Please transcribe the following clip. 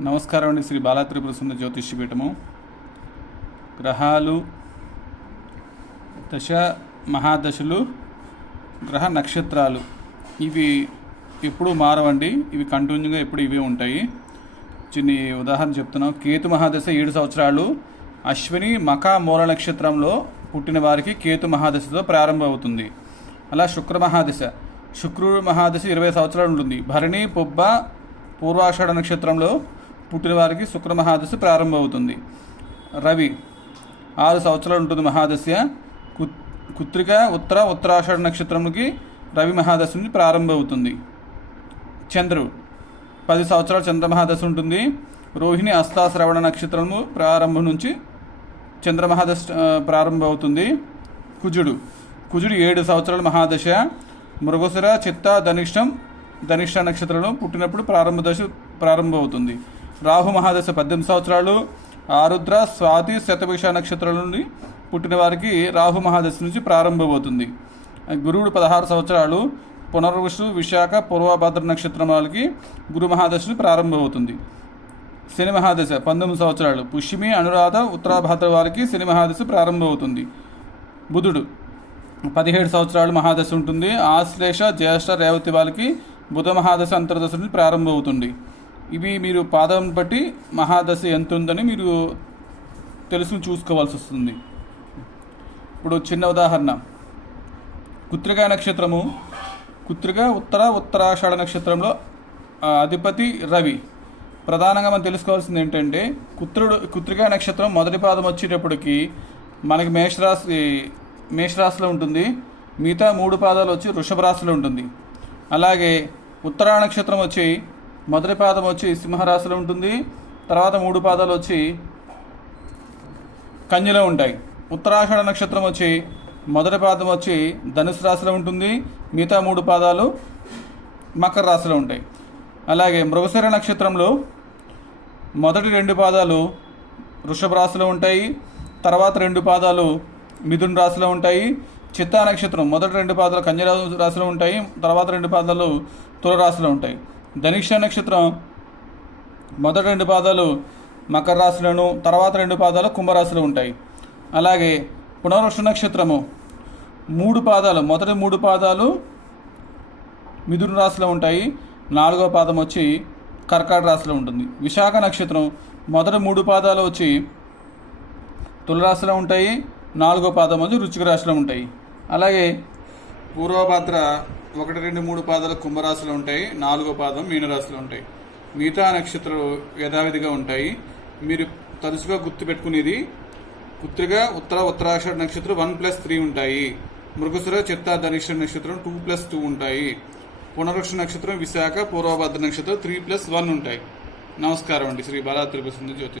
నమస్కారం అండి శ్రీ బాలాత్రిపుర సుందర పీఠము. గ్రహాలు దశ మహాదశలు గ్రహ నక్షత్రాలు. ఇవి ఎప్పుడు మారవండి. ఇవి కంటిన్యూగా ఎప్పుడు ఇవే ఉంటాయి. చిన్ని ఉదాహరణ చెప్తున్నాం. కేతు మహాదశ ఏడు సంవత్సరాలు. అశ్విని మకా మూల నక్షత్రంలో పుట్టిన వారికి కేతు మహాదశతో ప్రారంభమవుతుంది అలా శుక్ర మహాదశ. శుక్రుడు మహాదశ ఇరవై సంవత్సరాలు ఉంటుంది. భరణి పొబ్బ పూర్వాషాఢ నక్షత్రంలో పుట్టిన వారికి శుక్ర మహాదశ ప్రారంభమవుతుంది. రవి ఆరు సంవత్సరాలు ఉంటుంది మహాదశ. కు కుత్రిక ఉత్తర ఉత్తరాషాఢ నక్షత్రంకి రవి మహాదశ నుంచి ప్రారంభమవుతుంది. చంద్రుడు పది సంవత్సరాలు చంద్రమహాదశ ఉంటుంది. రోహిణి అస్తాశ్రవణ నక్షత్రము ప్రారంభం నుంచి చంద్రమహాదశ ప్రారంభమవుతుంది. కుజుడు కుజుడు ఏడు సంవత్సరాల మహాదశ. మృగసుర చిత్త ధనిష్టం ధనిష్ట నక్షత్రంలో పుట్టినప్పుడు ప్రారంభ దశ ప్రారంభమవుతుంది. రాహు మహాదశ పద్దెనిమిది సంవత్సరాలు ఆరుద్ర స్వాతి శతభిష నక్షత్రాల నుండి పుట్టిన వారికి రాహు మహాదశ నుంచి ప్రారంభమవుతుంది. గురువుడు పదహారు సంవత్సరాలు పునర్వసు విశాఖ పూర్వభద్ర నక్షత్రం వాళ్ళకి గురు మహాదశ ప్రారంభమవుతుంది. శని మహాదశ పంతొమ్మిది సంవత్సరాలు పుష్యమి అనురాధ ఉత్తరాభద్ర వారికి శని మహాదశ ప్రారంభమవుతుంది. బుధుడు పదిహేడు సంవత్సరాలు మహాదశ ఉంటుంది. ఆశ్లేష జ్యేష్ఠ రేవతి వాళ్ళకి బుధ మహాదశ అంతర్దశ నుంచి ప్రారంభమవుతుంది. ఇవి మీరు పాదం బట్టి మహాదశ ఎంత ఉందని మీరు తెలుసు చూసుకోవాల్సి వస్తుంది. ఇప్పుడు చిన్న ఉదాహరణ. కుత్రిక నక్షత్రము కుత్రిక ఉత్తర ఉత్తరాషాఢ నక్షత్రంలో అధిపతి రవి. ప్రధానంగా మనం తెలుసుకోవాల్సింది ఏంటంటే కుత్రుడు కుత్రిక నక్షత్రం మొదటి పాదం వచ్చేటప్పటికి మనకి మేషరాశి మేషరాశిలో ఉంటుంది. మిగతా మూడు పాదాలు వచ్చి వృషభ రాశిలో ఉంటుంది. అలాగే ఉత్తరా నక్షత్రం వచ్చి మొదటి పాదం వచ్చి సింహరాశిలో ఉంటుంది. తర్వాత మూడు పాదాలు వచ్చి కన్యలో ఉంటాయి. ఉత్తరాషాఢ నక్షత్రం వచ్చి మొదటి పాదం వచ్చి ధనుసు రాశిలో ఉంటుంది. మిగతా మూడు పాదాలు మకర రాశిలో ఉంటాయి. అలాగే మృగశిర నక్షత్రంలో మొదటి రెండు పాదాలు వృషభ రాశిలో ఉంటాయి. తర్వాత రెండు పాదాలు మిథున్ రాశిలో ఉంటాయి. చిత్తా నక్షత్రం మొదటి రెండు పాదాలు కన్య రాశిలో ఉంటాయి. తర్వాత రెండు పాదాలు తుల రాశిలో ఉంటాయి. ధనుష నక్షత్రం. మొదటి రెండు పాదాలు మకర రాశిలోను తర్వాత రెండు పాదాలు కుంభరాశిలో ఉంటాయి. అలాగే పునర్వృష నక్షత్రము. మూడు పాదాలు మొదటి మూడు పాదాలు మిథున రాశిలో ఉంటాయి. నాలుగో పాదం వచ్చి కర్కాట రాశిలో ఉంటుంది. విశాఖ నక్షత్రం. మొదటి మూడు పాదాలు వచ్చి తులరాశిలో ఉంటాయి. నాలుగో పాదం వచ్చి రుచిక రాశిలో ఉంటాయి. అలాగే పూర్వభద్ర ఒకటి రెండు మూడు పాదాలు కుంభరాశిలో ఉంటాయి. నాలుగో పాదం మీనరాశిలో ఉంటాయి. మిగతా నక్షత్రాలు యథావిధిగా ఉంటాయి. మీరు తరచుగా గుర్తుపెట్టుకునేది పుత్రిగా ఉత్తర ఉత్తరాషాఢ నక్షత్రం వన్ ప్లస్ త్రీ ఉంటాయి. మృగసుర చిత్త ధనిష్ట నక్షత్రం టూ ప్లస్ టూ ఉంటాయి. పునరుక్ష నక్షత్రం విశాఖ పూర్వభద్ర నక్షత్రం త్రీ ప్లస్ వన్ ఉంటాయి. నమస్కారం అండి. శ్రీ బాలా త్రిపుసింధు జ్యోతి